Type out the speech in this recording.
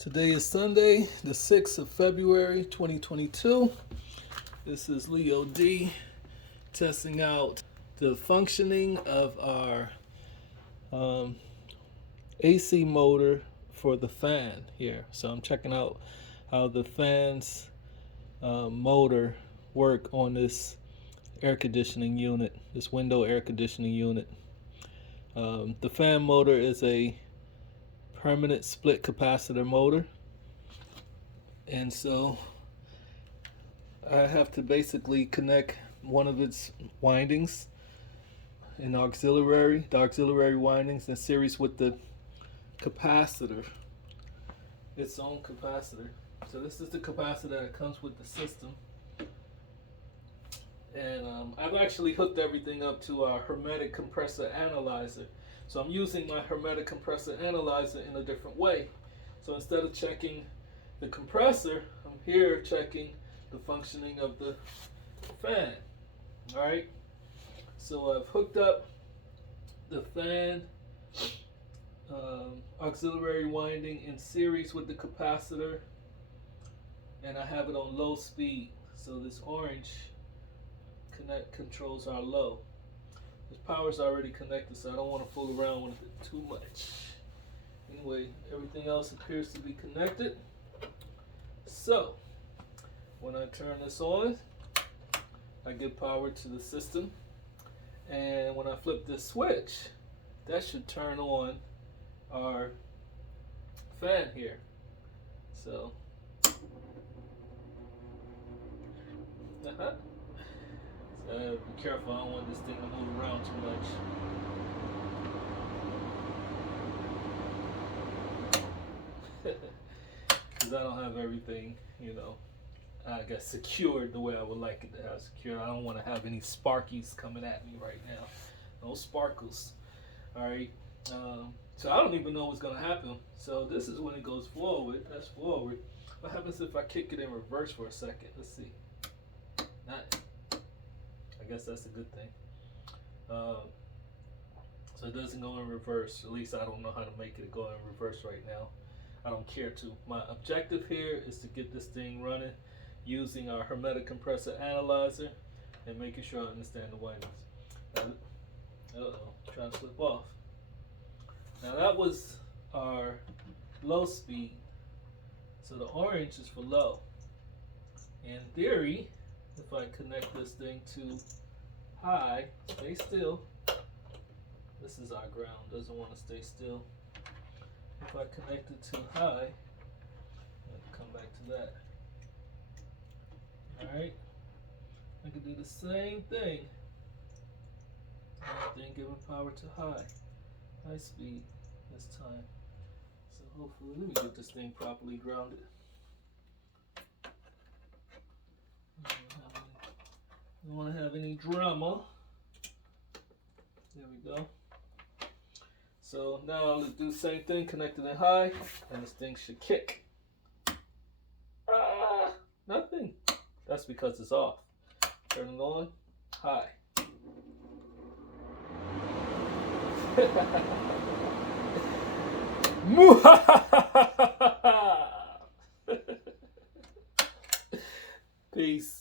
Today is Sunday, the 6th of February, 2022. This is Leo D testing out the functioning of our AC motor for the fan here. So I'm checking out how the fan's motor work on this air conditioning unit, this window air conditioning unit. The fan motor is a permanent split capacitor motor, and so I have to basically connect one of its windings in the auxiliary windings in series with the capacitor, its own capacitor. So this is the capacitor that comes with the system, and I've actually hooked everything up to our Hermetic compressor analyzer. So I'm using my Hermetic compressor analyzer in a different way. So instead of checking the compressor, I'm here checking the functioning of the fan. All right. So I've hooked up the fan auxiliary winding in series with the capacitor, and I have it on low speed. So this orange controls our low. This power's already connected, so I don't want to fool around with it too much. Anyway, everything else appears to be connected. So when I turn this on, I give power to the system, and when I flip this switch, that should turn on our fan here. So be careful, I don't want this thing to move around too much. Because I don't have everything, I guess secured the way I would like it to have secured. I don't want to have any sparkies coming at me right now. No sparkles. Alright. So I don't even know what's going to happen. So this is when it goes forward. That's forward. What happens if I kick it in reverse for a second? Let's see. I guess that's a good thing. So it doesn't go in reverse. At least I don't know how to make it go in reverse right now. I don't care to. My objective here is to get this thing running using our Hermetic compressor analyzer and making sure I understand the windings. Trying to slip off. Now that was our low speed. So the orange is for low. In theory, if I connect this thing to high, stay still. This is our ground, doesn't want to stay still. If I connect it to high, I'll come back to that. Alright, I can do the same thing. Then giving power to high speed this time. So hopefully, let me get this thing properly grounded. Don't want to have any drama. There we go. So now I'll do the same thing, connected in high, and this thing should kick. Nothing. That's because it's off. Turn it on, high. Peace.